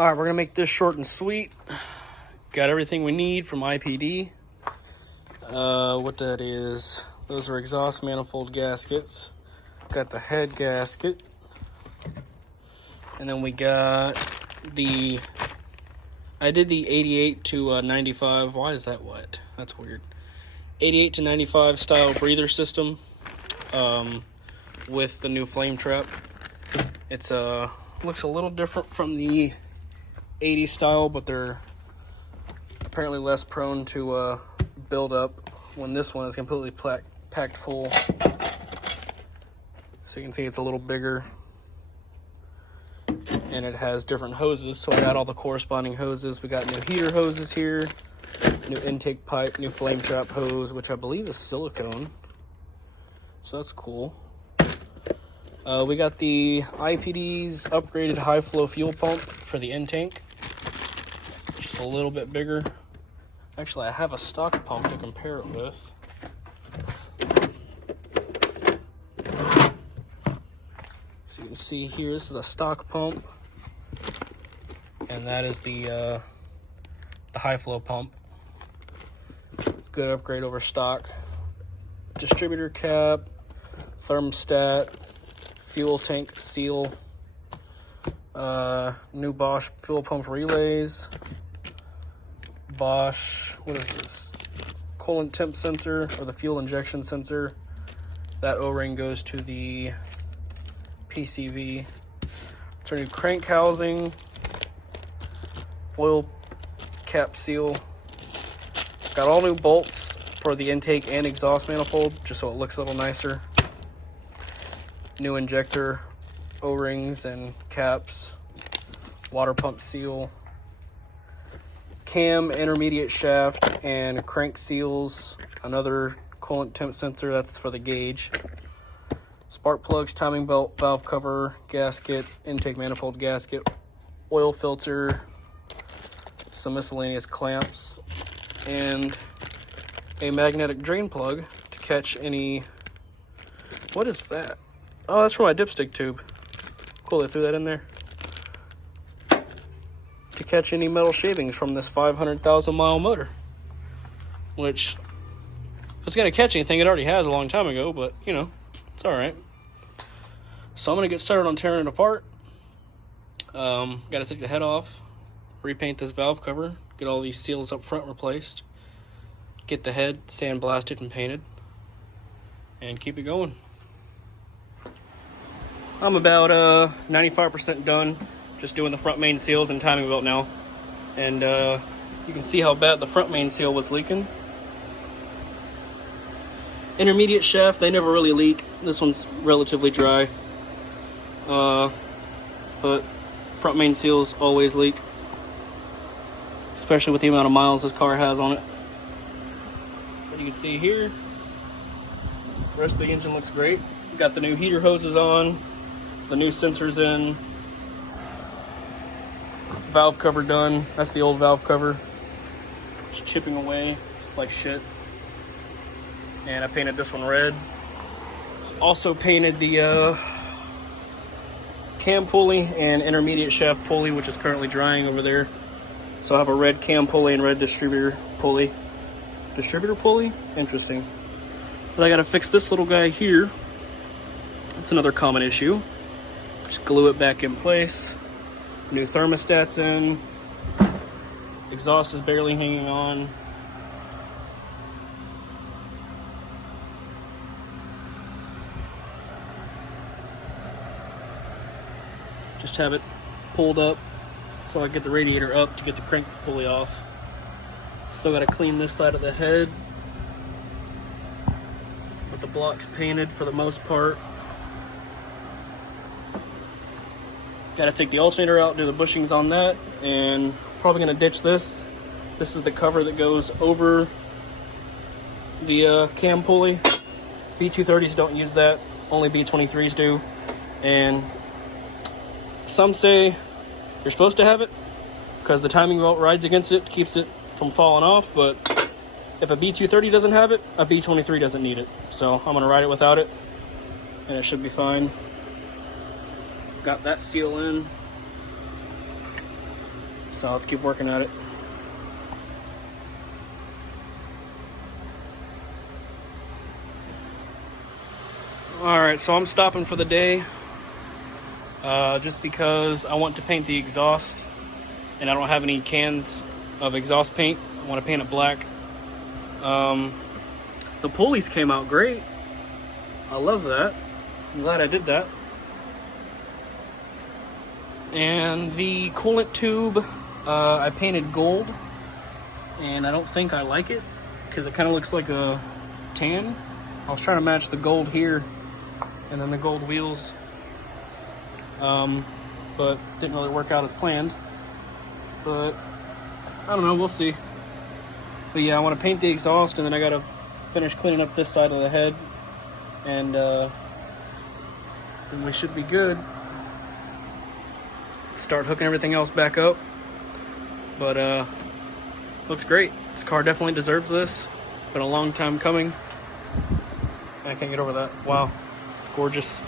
Alright, we're going to make this short and sweet. Got everything we need from IPD. What that is, those are exhaust manifold gaskets. Got the head gasket. And then we got I did the 88 to 95. Why is that wet? That's weird. 88 to 95 style breather system with the new flame trap. It's looks a little different from the 80 style, but they're apparently less prone to build up when this one is completely packed full. So you can see it's a little bigger, and it has different hoses. So I got all the corresponding hoses. We got new heater hoses here, new intake pipe, new flame trap hose, which I believe is silicone. So that's cool. We got the IPD's upgraded high flow fuel pump for the in tank. Just a little bit bigger. Actually, I have a stock pump to compare it with. So you can see here, this is a stock pump, and that is the high flow pump. Good upgrade over stock. Distributor cap, thermostat, fuel tank seal, new Bosch fuel pump relays, Bosch, what is this, coolant temp sensor, or the fuel injection sensor. That O-ring goes to the PCV. It's our new crank housing, oil cap seal. Got all new bolts for the intake and exhaust manifold, just so it looks a little nicer. New injector O-rings and caps, water pump seal, cam intermediate shaft and crank seals, another coolant temp sensor, that's for the gauge, spark plugs, timing belt, valve cover, gasket, intake manifold gasket, oil filter, some miscellaneous clamps, and a magnetic drain plug to catch any, what is that? Oh, that's for my dipstick tube. Cool, they threw that in there. To catch any metal shavings from this 500,000 mile motor. Which, if it's gonna catch anything, it already has a long time ago, but you know, it's alright. So I'm gonna get started on tearing it apart. Gotta take the head off, repaint this valve cover, get all these seals up front replaced, get the head sandblasted and painted, and keep it going. I'm about 95% done, just doing the front main seals and timing belt now. And you can see how bad the front main seal was leaking. Intermediate shaft, they never really leak. This one's relatively dry. But front main seals always leak, especially with the amount of miles this car has on it. But you can see here, the rest of the engine looks great. Got the new heater hoses on, the new sensors in, valve cover done. That's the old valve cover. It's chipping away, it's like shit. And I painted this one red. Also painted the cam pulley and intermediate shaft pulley, which is currently drying over there. So I have a red cam pulley and red distributor pulley. Distributor pulley? Interesting. But I gotta fix this little guy here. That's another common issue. Just glue it back in place. New thermostat's in. Exhaust is barely hanging on. Just have it pulled up so I get the radiator up to get the crank pulley off. Still gotta clean this side of the head. With the blocks painted for the most part. Gotta take the alternator out, do the bushings on that, and probably gonna ditch this. This is the cover that goes over the cam pulley. B230s don't use that, only B23s do. And some say you're supposed to have it because the timing belt rides against it, keeps it from falling off, but if a B230 doesn't have it, a B23 doesn't need it. So I'm gonna ride it without it, and it should be fine. Got that seal in. So let's keep working at it. Alright, so I'm stopping for the day just because I want to paint the exhaust, and I don't have any cans of exhaust paint. I want to paint it black. The pulleys came out great. I love that. I'm glad I did that. And the coolant tube, I painted gold, and I don't think I like it because it kind of looks like a tan. I was trying to match the gold here and then the gold wheels, but didn't really work out as planned. But I don't know, we'll see. But yeah, I want to paint the exhaust, and then I gotta finish cleaning up this side of the head, and then we should be good. Start hooking everything else back up. But looks great. This car definitely deserves this. Been a long time coming. I can't get over that. Wow, it's gorgeous.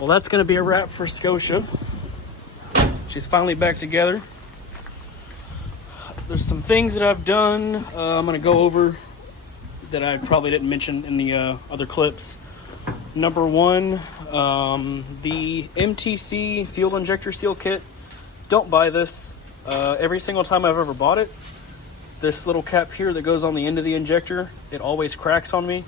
Well, that's going to be a wrap for Scotia. She's finally back together. There's some things that I've done I'm going to go over that I probably didn't mention in the other clips. Number one, the MTC fuel injector seal kit. Don't buy this. Every single time I've ever bought it, this little cap here that goes on the end of the injector, it always cracks on me,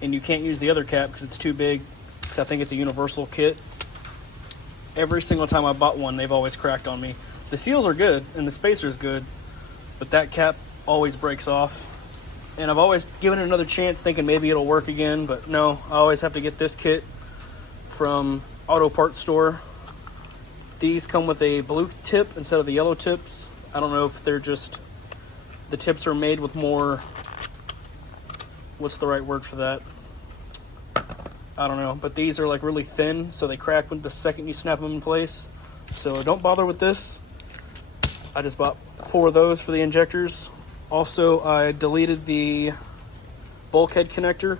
and you can't use the other cap because it's too big, because I think it's a universal kit. Every single time I bought one, they've always cracked on me. The seals are good, and the spacer's good, but that cap always breaks off. And I've always given it another chance, thinking maybe it'll work again, but no, I always have to get this kit from auto parts store. These come with a blue tip instead of the yellow tips. I don't know if they're just, the tips are made with more, what's the right word for that? I don't know, but these are like really thin, so they crack the second you snap them in place. So don't bother with this. I just bought 4 of those for the injectors. Also, I deleted the bulkhead connector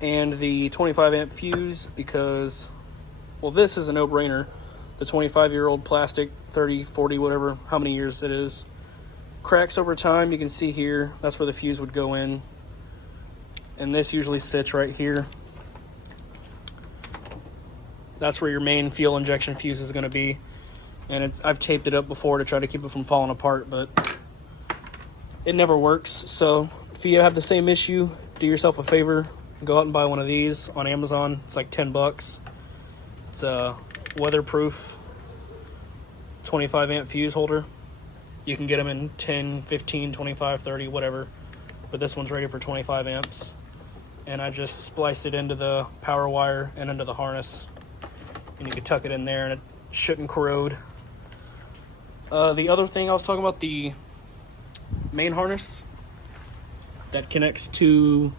and the 25 amp fuse because, well, this is a no-brainer. The 25-year-old plastic, 30, 40, whatever, how many years it is, cracks over time. You can see here, that's where the fuse would go in. And this usually sits right here. That's where your main fuel injection fuse is going to be. And I've taped it up before to try to keep it from falling apart, but it never works. So if you have the same issue, do yourself a favor. Go out and buy one of these on Amazon. It's like $10. It's a weatherproof 25 amp fuse holder. You can get them in 10, 15, 25, 30, whatever. But this one's rated for 25 amps. And I just spliced it into the power wire and into the harness. And you can tuck it in there and it shouldn't corrode. The other thing I was talking about, the main harness that connects to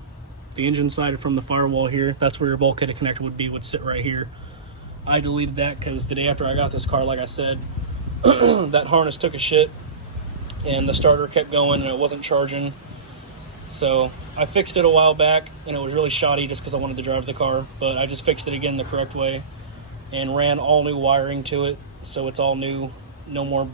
the engine side from the firewall here, that's where your bulkhead connector would sit right here. I deleted that because the day after I got this car, like I said, that harness took a shit and the starter kept going and it wasn't charging. So I fixed it a while back and it was really shoddy just because I wanted to drive the car, but I just fixed it again the correct way and ran all new wiring to it, so it's all new, no more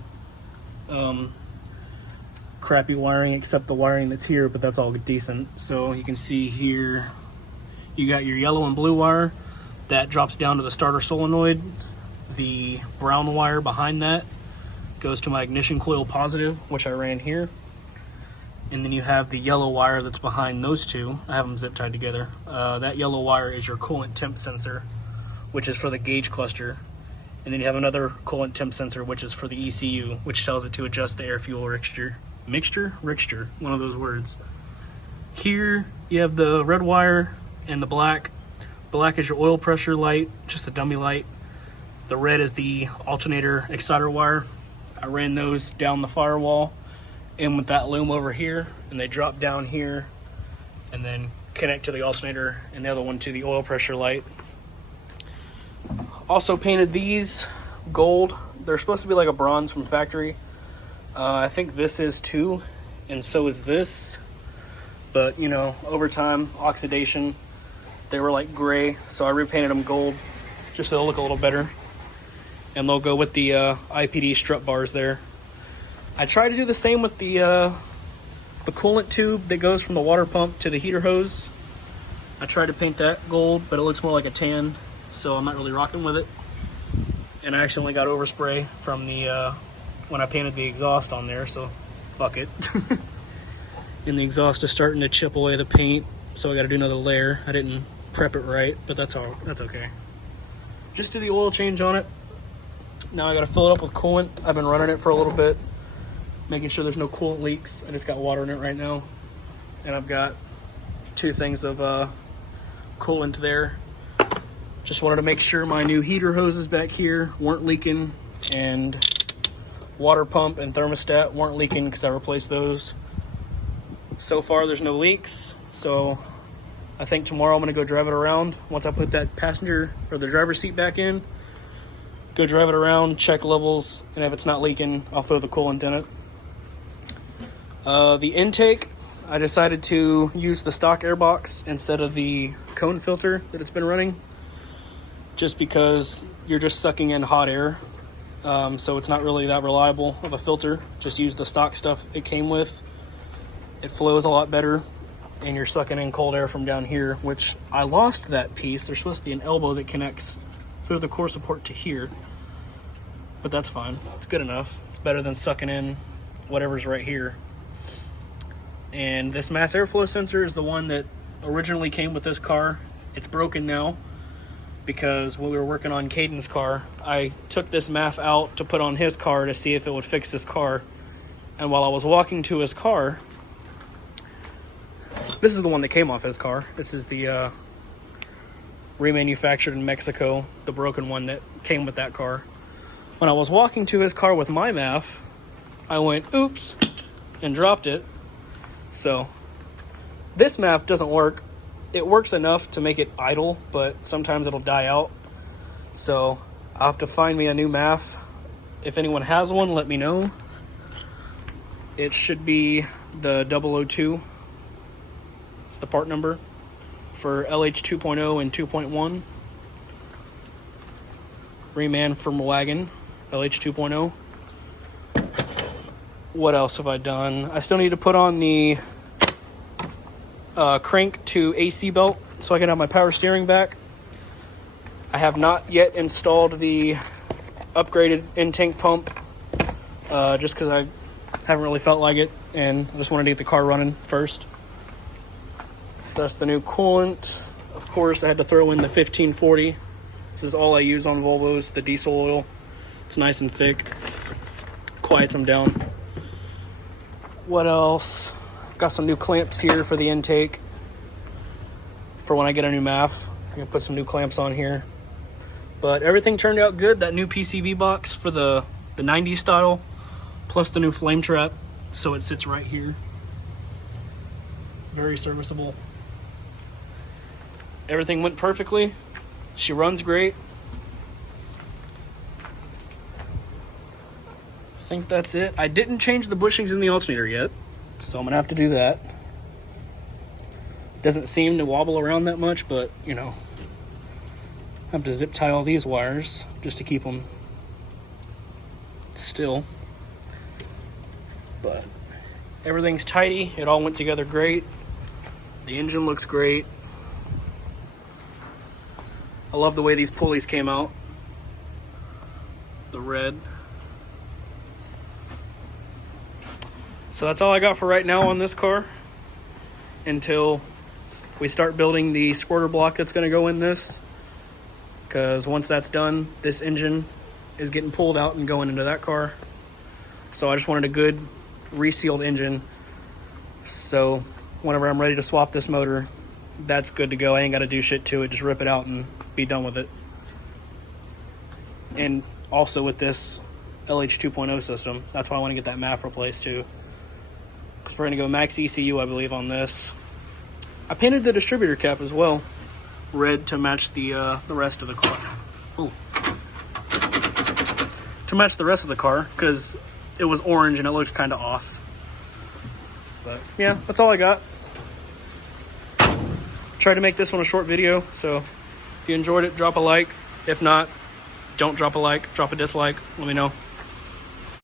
crappy wiring except the wiring that's here, but that's all decent. So you can see here you got your yellow and blue wire that drops down to the starter solenoid. The brown wire behind that goes to my ignition coil positive, which I ran here. And then you have the yellow wire that's behind those two. I have them zip tied together. That yellow wire is your coolant temp sensor, which is for the gauge cluster. And then you have another coolant temp sensor, which is for the ECU, which tells it to adjust the air-fuel mixture, one of those words. Here you have the red wire and the black. Black is your oil pressure light, just a dummy light. The red is the alternator exciter wire. I ran those down the firewall in with that loom over here, and they drop down here and then connect to the alternator, and the other one to the oil pressure light. Also painted these gold. They're supposed to be like a bronze from factory. I think this is too, and so is this. But you know, over time, oxidation, they were like gray, so I repainted them gold just so they'll look a little better. And they'll go with the IPD strut bars there. I tried to do the same with the coolant tube that goes from the water pump to the heater hose. I tried to paint that gold, but it looks more like a tan, so I'm not really rocking with it. And I accidentally got overspray from the when I painted the exhaust on there, so fuck it. And the exhaust is starting to chip away the paint, so I got to do another layer. I didn't prep it right, but that's okay. Just do the oil change on it. Now I got to fill it up with coolant. I've been running it for a little bit, making sure there's no coolant leaks. I just got water in it right now, and I've got 2 things of coolant there. Just wanted to make sure my new heater hoses back here weren't leaking, and water pump and thermostat weren't leaking because I replaced those. So far there's no leaks, so I think tomorrow I'm going to go drive it around. Once I put that passenger or the driver's seat back in, go drive it around, check levels, and if it's not leaking, I'll throw the coolant in it. The intake, I decided to use the stock air box instead of the cone filter that it's been running, just because you're just sucking in hot air, so it's not really that reliable of a filter. Just use the stock stuff it came with. It flows a lot better, and you're sucking in cold air from down here, which I lost that piece. There's supposed to be an elbow that connects through the core support to here, but that's fine. It's good enough. It's better than sucking in whatever's right here. And this mass airflow sensor is the one that originally came with this car. It's broken now because when we were working on Caden's car, I took this MAF out to put on his car to see if it would fix his car. And while I was walking to his car, this is the one that came off his car. This is the remanufactured in Mexico, the broken one that came with that car. When I was walking to his car with my MAF, I went, oops, and dropped it. So this MAF doesn't work. It works enough to make it idle, but sometimes it'll die out. So I'll have to find me a new MAF. If anyone has one, let me know. It should be the 002. It's the part number for LH 2.0 and 2.1. Reman from Wagon, LH 2.0. What else have I done? I still need to put on the crank to AC belt so I can have my power steering back. I have not yet installed the upgraded in-tank pump just because I haven't really felt like it, and I just wanted to get the car running first. That's the new coolant. Of course, I had to throw in the 1540. This is all I use on Volvos, the diesel oil. It's nice and thick. Quiets them down. What else? Got some new clamps here for the intake. For when I get a new MAF, I'm gonna put some new clamps on here. But everything turned out good. That new PCV box for the 90s style, plus the new flame trap, so it sits right here. Very serviceable. Everything went perfectly. She runs great. I think that's it. I didn't change the bushings in the alternator yet, so I'm gonna have to do that. Doesn't seem to wobble around that much, but you know, I have to zip tie all these wires just to keep them still. But everything's tidy. It all went together great. The engine looks great. I love the way these pulleys came out. The red. So that's all I got for right now on this car until we start building the squirter block that's going to go in this. because once that's done, this engine is getting pulled out and going into that car. So I just wanted a good resealed engine, so whenever I'm ready to swap this motor, that's good to go. I ain't got to do shit to it, just rip it out and be done with it. And also with this LH 2.0 system, that's why I want to get that MAF replaced too, because we're going to go max ECU, I believe, on this. I painted the distributor cap as well red to match the rest of the car. Ooh. To match the rest of the car, because it was orange and it looked kind of off. But yeah, that's all I got. Tried to make this one a short video, so if you enjoyed it, drop a like. If not, don't drop a like, drop a dislike, let me know.